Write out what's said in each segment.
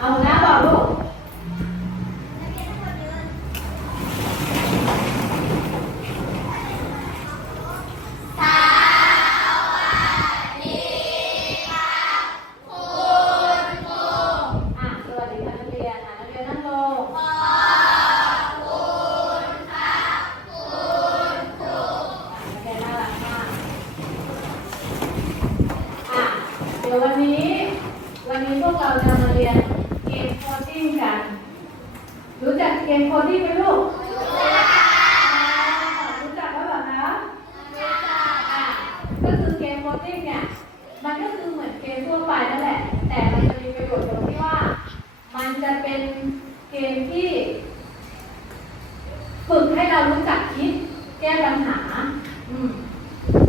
เอาหัวหน้าบอกลูก อะสวัสดีค่ะนักเรียนอะนักเรียนนั่งลงขอบคุณค่ะคุณครูนักเรียนน่ารักมากอะเดี๋ยววันนี้ วันนี้พวกเราจะมาเรียนเกมโคดดิ้งกัน รู้จักเกมโคดดิ้งไหมลูก รู้จักรู้จักแล้วเหรอคะรู้จักอะก็คือเกมโคดดิ้งเนี่ย มันก็คือเหมือนเกมทั่วไปนั่นแหละ แต่มันจะมีประโยชน์ตรงที่ว่า มันจะเป็นเกมที่ ฝึกให้เรารู้จักคิด แก้ปัญหา อืม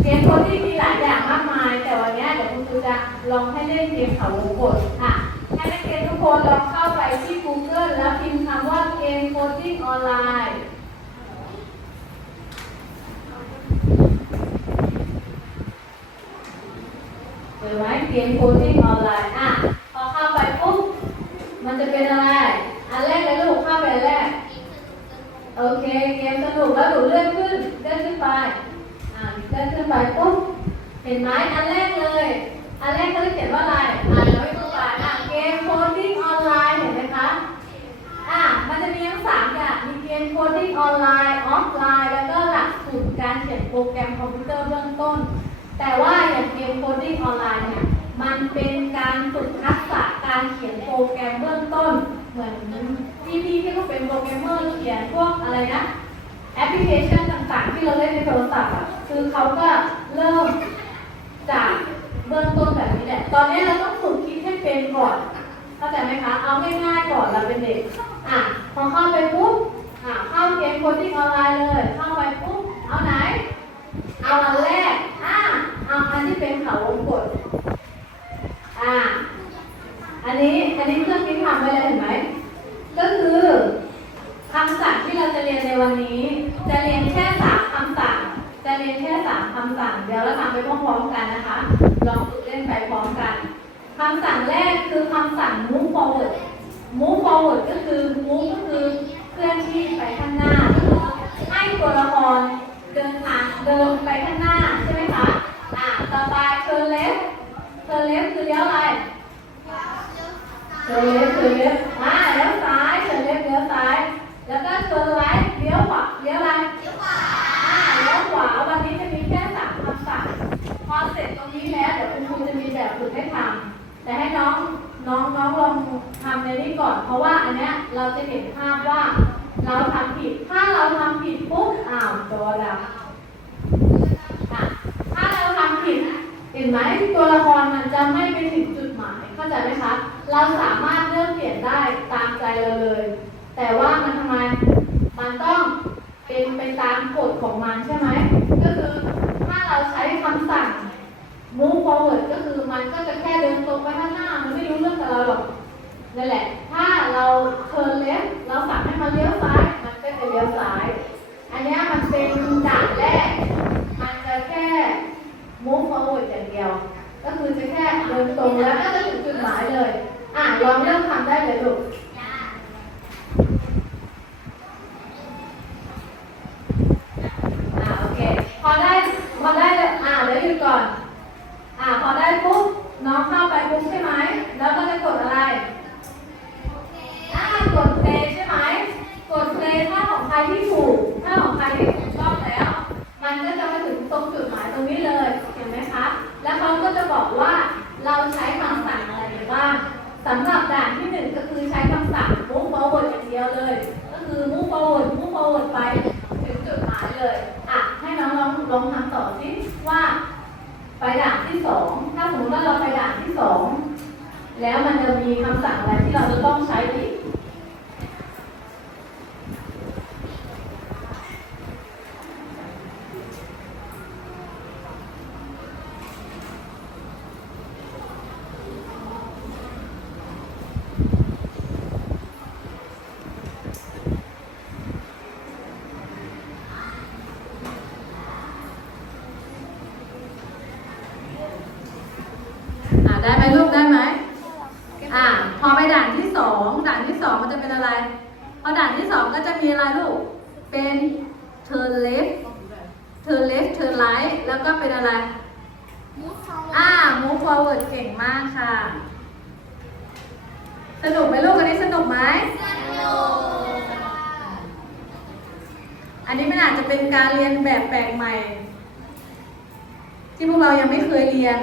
เกมโคดที่มีหลายอย่างมากมาย แต่วันนี้เดี๋ยวคุณครูจะลองให้เล่นเกมเขาวงกดค่ะให้นักเรียนทุกคนลองเข้าไปที่ Google แล้วพิมพ์คำว่าเกมโคดดิ้งออนไลน์เจอไหมเกมโคดดิ้งออนไลน์อะพอเข้าไปปุ๊บมันจะเป็นอะไร อันแรกเลยลูกเข้าไปอันแรก โอเค เกมสนุกแล้วหนูเลื่อนขึ้น เลื่อนขึ้นไป อ่า เลื่อนขึ้นไปปุ๊บ เห็นไหมอันแรกเลย อันแรกเขาจะเขียนว่าอะไร อ่านแล้วไม่ต้องอ่านอะเกมโคดดิ้งออนไลน์เห็นไหมคะ อะมันจะมีทั้งสามอย่าง มีเกมโคดดิ้งออนไลน์ ออฟไลน์ แล้วก็หลักสูตรการเขียนโปรแกรมคอมพิวเตอร์เบื้องต้น แต่ว่าอย่างเกมโคดดิ้งออนไลน์เนี่ย มันเป็นการฝึกทักษะการเขียนโปรแกรมเบื้องต้น เหมือนพี่ๆที่เขาเป็นโปรแกรมเมอร์เขียนพวกอะไรนะแอปพลิเคชันต่างๆ ที่เราเล่นในโทรศัพท์อะคือเขาก็เริ่มจากเบื้องต้นแบบนี้แหละ ตอนนี้เราต้องฝึกคิดให้เป็นก่อนเข้าใจไหมคะเอาง่ายๆก่อนเราเป็นเด็กอะพอเข้าไปปุ๊บอะเข้าเกมคดดิ้งออนไลน์เลย เข้าไปปุ๊บเอาไหน เอาอันแรกอะเอาอันที่เป็นเขาวงกดอะ อันนี้อันนี้เครื่องคิดทำไว้เลยเห็นไหม ก็คือคำสั่งที่เราจะเรียนในวันนี้ จะเรียนแค่สามคำสั่ง จะเรียนแค่สามคำสั่ง เดี๋ยวเราทำไปพร้อมๆกันนะคะ ลองฝึกเล่นไปพร้อมกันคำสั่งแรกคือคำสั่ง move forward move forward ก็คือ move ก็คือเคลื่อนที่ไปข้างหน้า ให้ตัวละครเดินทางเดินไปข้างหน้าใช่ไหมคะ อ่าต่อไป turn left turn left คือเลี้ยวอะไร เชิญเลี้ยวเชิญเลี้ยวมาเลี้ยวซ้ายเชิญเลี้ยวเลี้ยวซ้าย แล้วก็เชิญไลท์เลี้ยวขวาเลี้ยวอะไรเลี้ยวขวาอ่าเลี้ยวขวาวันนี้จะมีแค่สามคำสั่งพอเสร็จตรงนี้แล้วเดี๋ยวคุณครูจะมีแบบฝึกให้ทำแต่ให้น้องน้องน้องลองทำในนี้ก่อน เพราะว่าอันเนี้ยเราจะเห็นภาพว่าเราทำผิด ถ้าเราทำผิดปุ๊บอ้าวตัวดับอะถ้าเราทำผิด เห็นไหมตัวละครมันจะไม่ไปถึงจุดหมายเข้าใจไหมคะ เราสามารถเลือกเปลี่ยนได้ตามใจเราเลย แต่ว่ามันทำไมมันต้องเป็นไปตามกฎของมันใช่ไหมก็คือถ้าเราใช้คำสั่ง move forward ก็คือมันก็จะแค่เดินตรงไปข้างหน้า มันไม่รู้เรื่องกับเราหรอกนั่นแหละ ถ้าเรา turn left เราสั่งให้มันเลี้ยวซ้าย มันก็จะเลี้ยวซ้าย อันนี้มันเป็นด่านแรก มันจะแค่ move forward อย่างเดียว ก็คือจะแค่เดินตรงแล้วก็จะถึงจุดหมายเลย อะลองเริ่มทำได้เลยลูกอ่าโอเคพอได้พอได้อ่าเดี๋ยวหยุดก่อน อ่าพอได้ปุ๊บน้องเข้าไปปุ๊บใช่ไหมแล้วก็จะกดอะไรอ่ากดเพลใช่ไหมกดเพลถ้าของใครที่ถูกถ้าของใครที่ถูกต้องแล้ว ได้ไหมลูกได้ไหมอ่าพอไปด่านที่สองด่านที่สองมันจะเป็นอะไร พอด่านที่สองก็จะมีอะไรลูก เป็น turn left turn left turn right แล้วก็เป็นอะไร อ่า move forward เก่งมากค่ะ สนุกไหมลูกอันนี้สนุกไหมสนุกอันนี้มันอาจจะเป็นการเรียนแบบแปลกใหม่ ที่พวกเรายังไม่เคยเรียน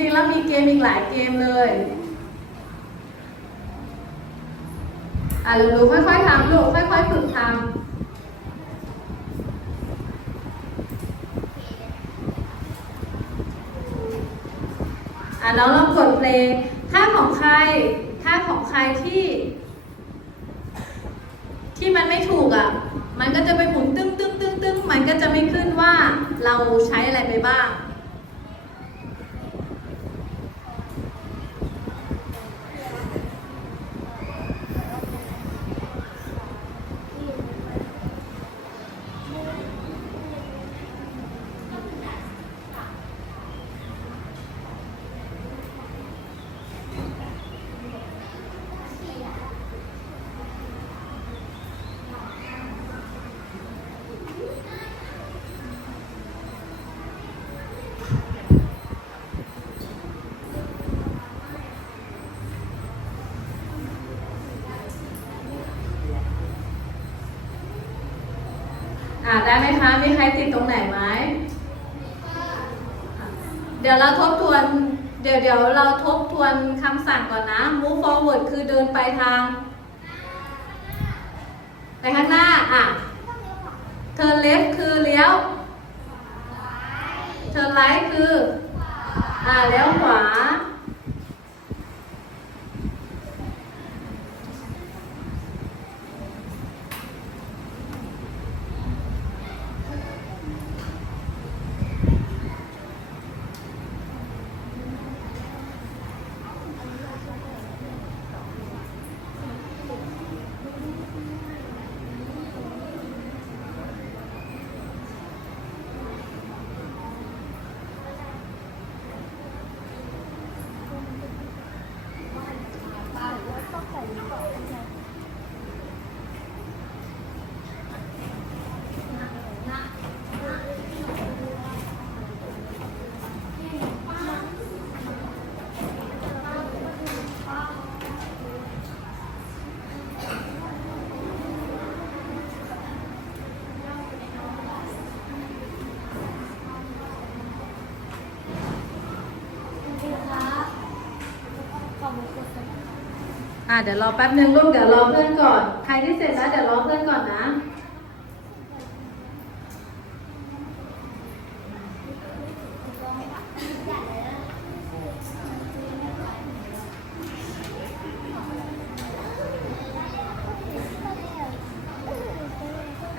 ริงๆ แล้วมีเกมอีกหลายเกมเลย อะลูกๆค่อยๆทำลูกค่อยๆฝึกทำอะแล้วลองกดเพลงถ้าของใครถ้าของใครที่ ที่มันไม่ถูกอะ มันก็จะไปหมุนตึ้งตึ้งตึ้งตึ้งมันก็จะไม่ขึ้นว่าเราใช้อะไรไปบ้าง อ่าได้ไหมคะ มีใครติดตรงไหนไหม เดี๋ยวเราทบทวน เดี๋ยวเดี๋ยวเราทบทวนคำสั่งก่อนนะ move forward คือเดินไปทาง ไปข้างหน้า อะ turn left คือเลี้ยว turn right คือ อ่าเลี้ยวขวา อ่า เดี๋ยวรอแป๊บนึงลูกเดี๋ยวรอเพื่อนก่อน ใครที่เสร็จแล้วเดี๋ยวรอเพื่อนก่อนนะ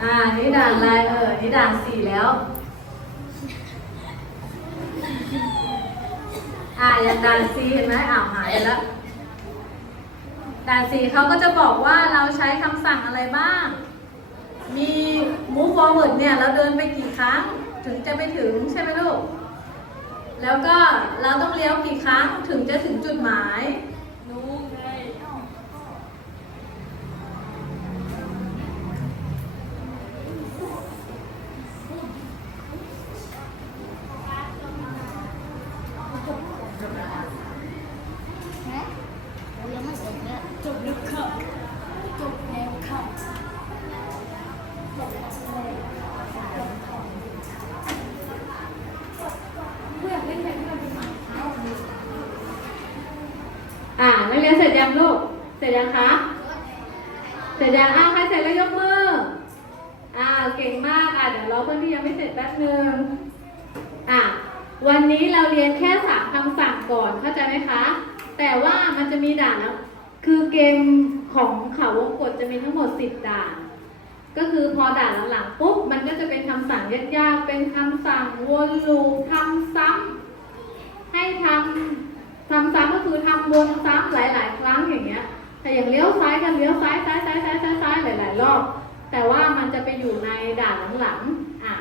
อ่านี่ด่านอะไรเออนี่ด่านสี่แล้ว อ่าย่างด่านซีเห็นไหมอ้าวหายไปแล้ว ด่านสี่เขาก็จะบอกว่าเราใช้คำสั่งอะไรบ้าง มี move forward เนี่ยเราเดินไปกี่ครั้งถึงจะไปถึงใช่ไหมลูก แล้วก็เราต้องเลี้ยวกี่ครั้งถึงจะถึงจุดหมาย จบแล้วค่ะจบแล้วค่ะ อ่านัก เสร็จยังลูก เสร็จยังคะ เสร็จยังอ้าวใครเสร็จแล้วยกมือ อ่าเก่งมากอะเดี๋ยวรอเพื่อนที่ยังไม่เสร็จแป๊บนึงอะวันนี้เราเรียนแค่สามคำสั่งก่อนเข้าใจไหมคะ แต่ว่ามันจะมีด่านแล้วคือเกมของเขาวงกดจะมีทั้งหมดสิบด่าน ก็คือพอด่านหลังๆปุ๊บมันก็จะเป็นคำสั่งยากๆเป็นคำสั่งวนลูปทำซ้ำให้ทำ ทำซ้ำก็คือทำวนซ้ำหลาย ๆ ครั้งอย่างเงี้ย แต่อย่างเลี้ยวซ้ายกันเลี้ยวซ้ายซ้ายซ้ายซ้ายซ้ายซ้ายหลาย ๆ รอบ แต่ว่ามันจะไปอยู่ในด่านหลังๆอะ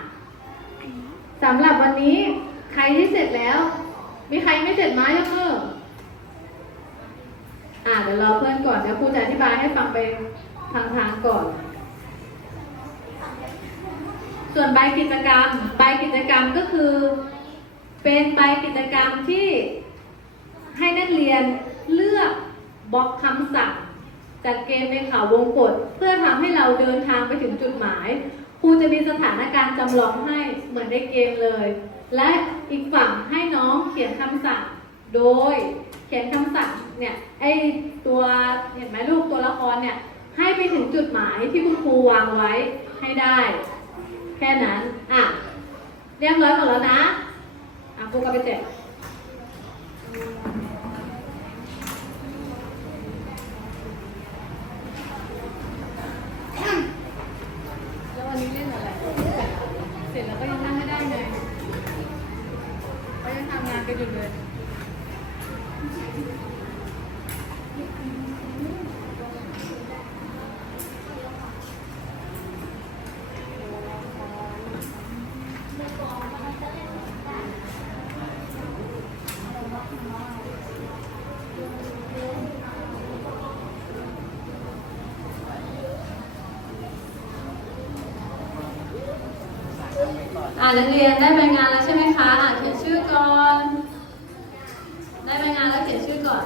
สำหรับวันนี้ใครที่เสร็จแล้ว มีใครไม่เสร็จไหมยกมืออะเดี๋ยวรอเพื่อนก่อนเดี๋ยวครูจะอธิบายให้ฟังไปทางๆก่อน ส่วนใบกิจกรรม ใบกิจกรรมก็คือ เป็นใบกิจกรรมที่ ให้นักเรียนเลือกบล็อกคำสั่งจากเกมในข่าววงกฏเพื่อทำให้เราเดินทางไปถึงจุดหมายครูจะมีสถานการณ์จำลองให้เหมือนในเกมเลย และอีกฝั่งให้น้องเขียนคำสั่ง โดยเขียนคำสั่งเนี่ยไอตัวเห็นไหมลูกตัวละครเนี่ยให้ไปถึงจุดหมายที่คุณครูวางไว้ให้ได้ แค่นั้นอะเรียบร้อยหมดแล้วนะอะครูก็ไปแจก Thank you. นักเรียนได้ใบงานแล้วใช่ไหมคะ อ่านเขียนชื่อก่อน ได้ใบงานแล้วเขียนชื่อก่อน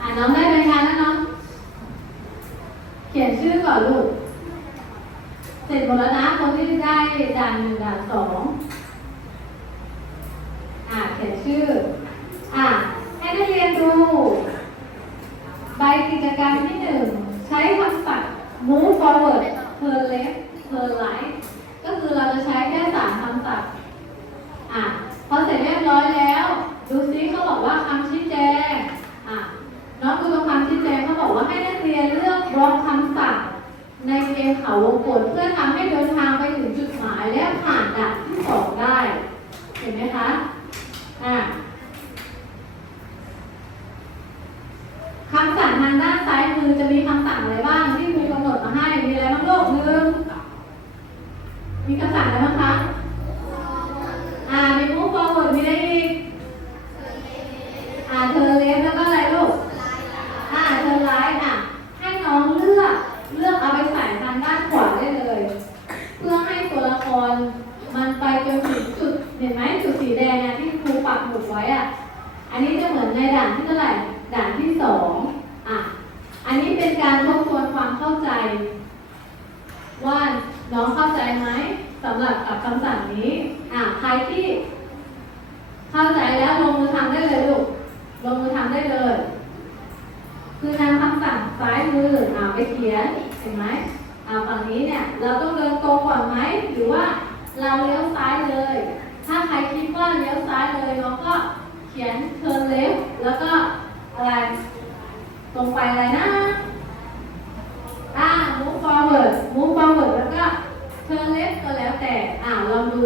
อ่าน้องได้ใบงานแล้วน้อง เขียน ชื่อก่อนลูก เสร็จหมดแล้วนะ คนที่ได้ด่านหนึ่งด่านสองอ่าเขียนชื่อ อ่าให้นักเรียนดู ใบกิจกรรมที่หนึ่ง ใช้คำสั่ง move forward turn left turn right ก็คือเราจะใช้แค่สามคำสั่งอะพอเสร็จเรียบร้อยแล้ว ดูซิเขาบอกว่าคำชี้แจง น้องดูตรงคำชี้แจงเขาบอกว่าให้นักเรียนเลือกบล็อกคำสั่งในเกมเขาวงกตเพื่อทำให้เดินทางไปถึงจุดหมายและผ่านด่านที่สองได้ เห็นไหมคะอะคำสั่งทางด้านซ้ายมือจะมีคำสั่งอะไรบ้างที่ครูกำหนดมาให้ มีอะไรบ้างลูกหนึ่งมีคำสั่งอะไรบ้างคะ อ่า มี move forward มีอะไรอีก อ่าเธอเลฟแล้วก็อะไรลูก อ่า เธอไลท์อะ ให้น้ อเลือกเลือกเอาไปใส่ทางด้านขวาได้เลย เพื่อให้ตัวละครมันไปจนถึงจุดเห็นไหมจุดสีแดงอะที่ครูปักหมุดไว้อะ อันนี้จะเหมือนในด่านที่เท่าไหร่ด่านที่สองอะอันนี้เป็นการทบทวนความเข้าใจ ว่าน้องเข้าใจไหมสำหรับกับคำสั่งนี้อะใครที่ เข้าใจแล้วลงมือทำได้เลยลูกลงมือทำได้เลย คือนำคำสั่งซ้ายมืออ่าไปเขียนเห็นไหมอ่าฝั่งนี้เนี่ยเราต้องเดินตรงก่อนไหมหรือว่าเราเลี้ยวซ้ายเลย ถ้าใครคิดว่าเลี้ยวซ้ายเลยเราก็เขียน turn left แล้วก็อะไรตรงไปอะไรนะอ่า move forward move forward แล้วก็ turn left ก็แล้วแต่อ่าลองดู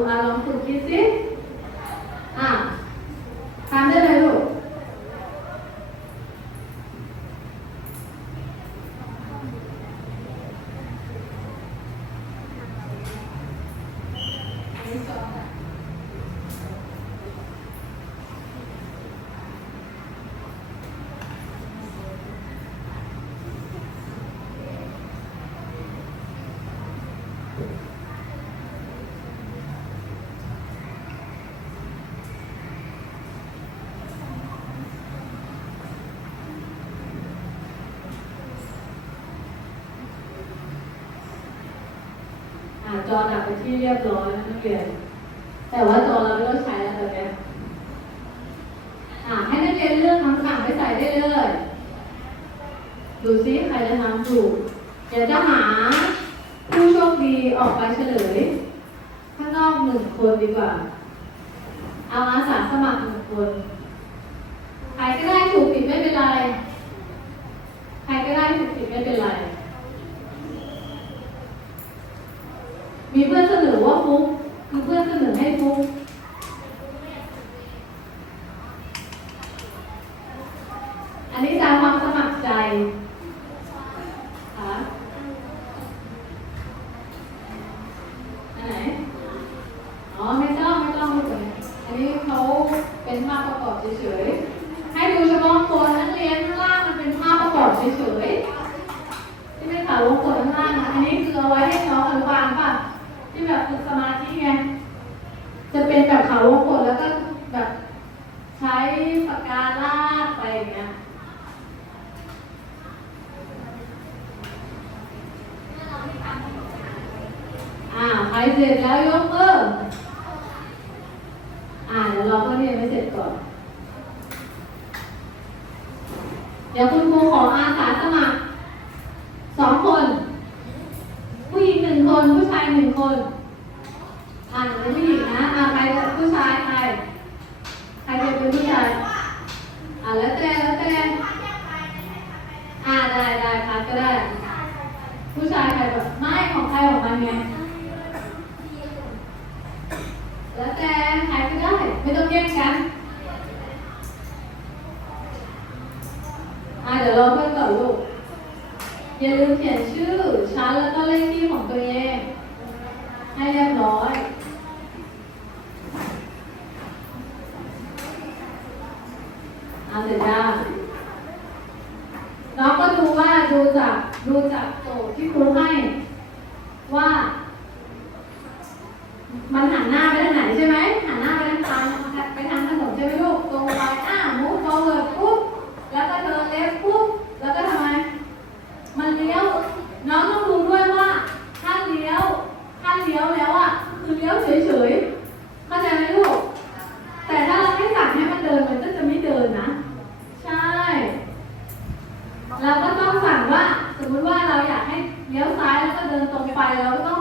จอหนักไปที่เรียบร้อยนักเรียนแต่ว่าจอเราเลิกใช้แล้วตอนนี้ให้นักเรียนเลือกคำสั่งไปใส่ได้เลย ดูซิใครจะทำถูกเดี๋ยวจะหาผู้โชคดีออกไปเฉลย ข้างนอกหนึ่งคนดีกว่า เอาอาสาสมัครหนึ่งคนใครก็ได้ถูกผิดไม่เป็นไร ใครก็ได้ถูกผิดไม่เป็นไร มีเพื่อนเสนอว่าฟุ้งคือเพื่อนเสนอให้ฟุ้งอันนี้ตามความสมัครใจค่ะอันไหน อ๋อไม่ต้องไม่ต้องดูเลยอันนี้เขาเป็นภาพประกอบเฉยๆ ให้ดูเฉพาะตัวนักเรียนข้างล่างมันเป็นภาพประกอบเฉยๆ ที่ไม่ค่ะวงกลม ฝึกสมาธิไง จะเป็นแบบเขาวงกดแล้วก็แบบใช้ปากกาลากไปอย่างเงี้ยอ่าไปเสร็จแล้วยก ร้องกันก่อนลูก อย่าลืมเขียนชื่อชั้นแล้วก็เลขที่ของตัวเอง ให้เรียบร้อย เลี้ยวซ้ายแล้วก็เดินตรงไปแล้วก็ต้อง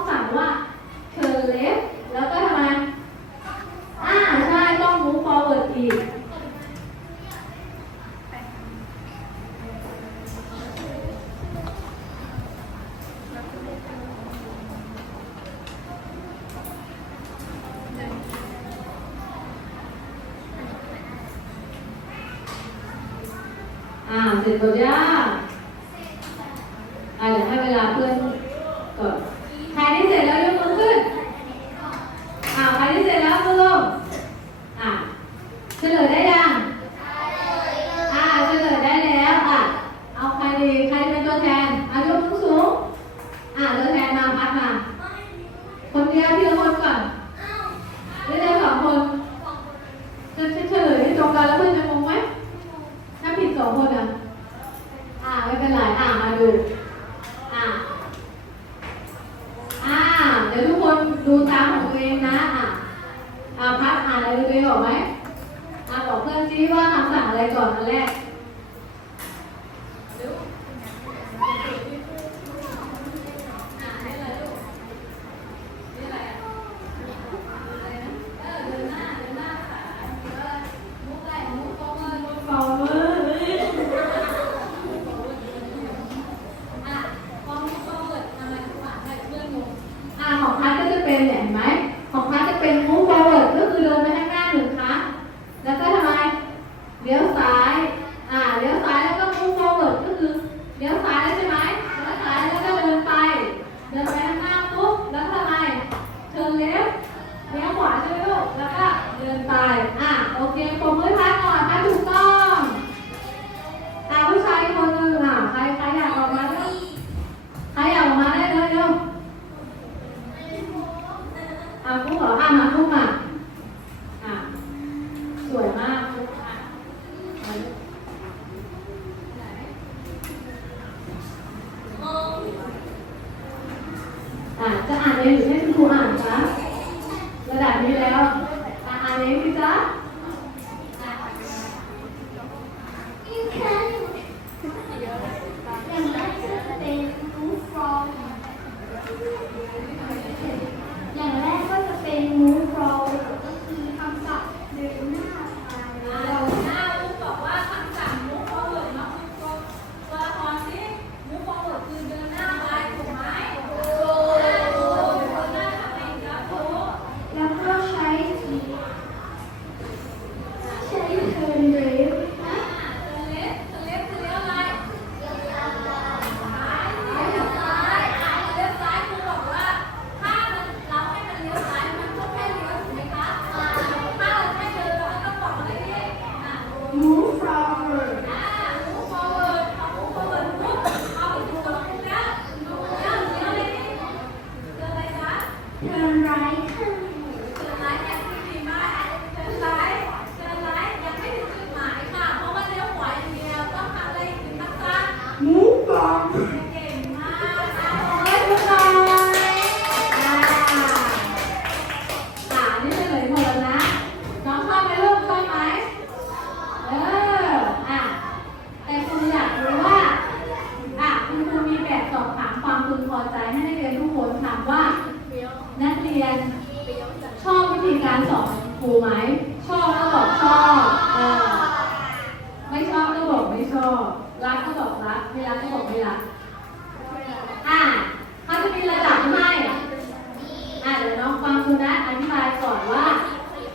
น้องฟังคุณะอธิบายก่อนว่า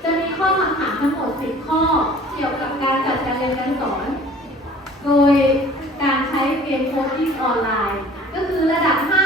จะมีข้อคำถามทั้งหมด 10 ข้อ เกี่ยวกับการจัดการเรียนการสอน โดยการใช้เกมโค้ดดิ้งออนไลน์ ก็คือระดับ 5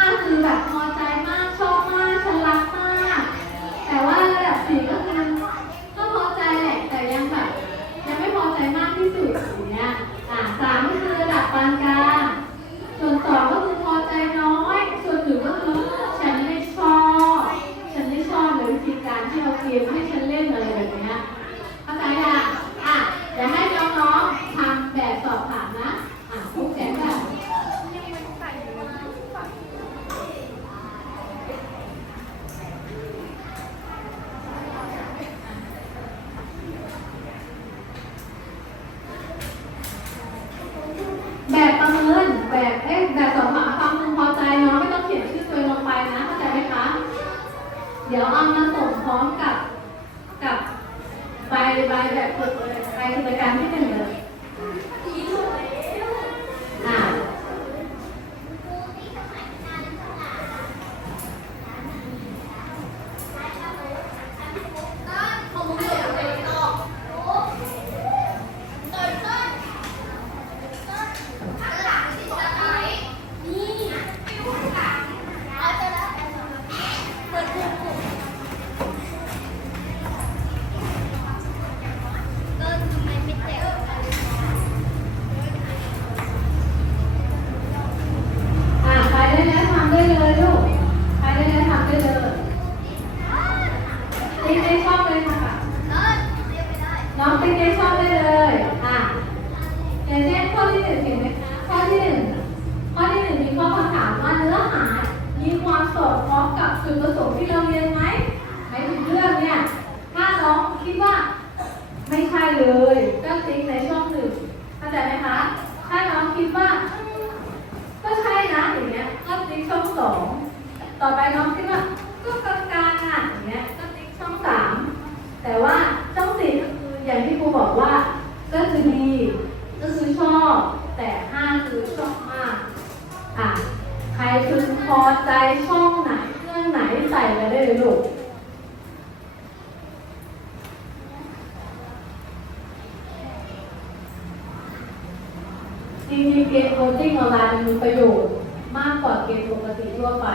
มันมีประโยชน์มากกว่าเกมปกติทั่วไป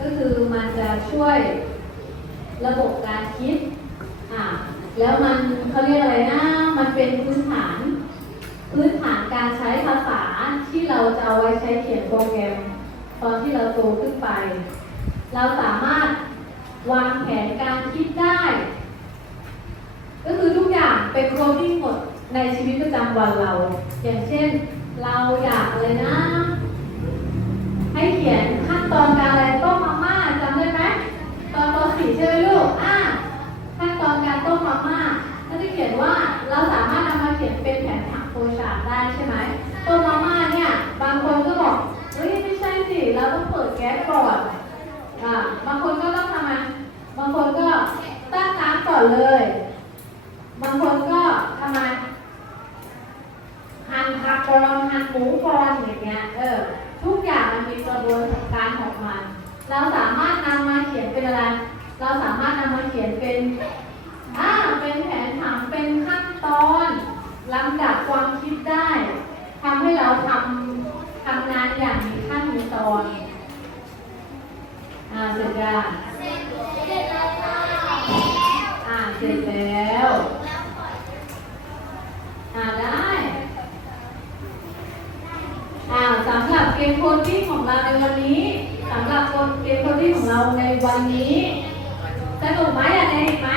ก็คือมันจะช่วยระบบการคิดอ่าแล้วมันเขาเรียกอะไรนะ มันเป็นพื้นฐาน พื้นฐานการใช้ภาษาที่เราจะเอาไว้ใช้เขียนโปรแกรม ตอนที่เราโตขึ้นไป เราสามารถวางแผนการคิดได้ ก็คือทุกอย่างเป็นโคดิ้งหมดในชีวิตประจำวันเรา อย่างเช่นเราอยากอะไรนะ ให้เขียนขั้นตอนการอะไรต้มมาม่าจำได้ไหมตอนป .4 ใช่ไหมลูกอ่าขั้นตอนการต้มมาม่าก็จะเขียนว่าเราสามารถนำมาเขียนเป็นแผนผังโฟล์ชาร์ตได้ใช่ไหมต้มมาม่าเนี่ยบางคนก็บอกเฮ้ยไม่ใช่สิเราต้องเปิดแก๊สก่อนอ่าบางคนก็ต้องทำไมบางคนก็ตั้งน้ำก่อนเลย บางคนก็ทำไมหั่นผักก่อนหั่นหมูก่อนอย่างเงี้ยเออ ทุกอย่างมันมีกระบวนการของมัน เราสามารถนำมาเขียนเป็นอะไร เราสามารถนำมาเขียนเป็นอ่าเป็นแผนผังเป็นขั้นตอนลำดับความคิดได้ทำให้เราทำทำงานอย่างมีขั้นมีตอนอ่าเสร็จยังเสร็จเสร็จแล้วค่ะอ่าเสร็จแล้วแล้วปล่อยอ่าได้ อ่าสำหรับ เกมโคดดิ้งของเราในวันนี้สำหรับเกมโคดดิ้งของเราในวันนี้สนุกไหมอยากเรียนอีกไหม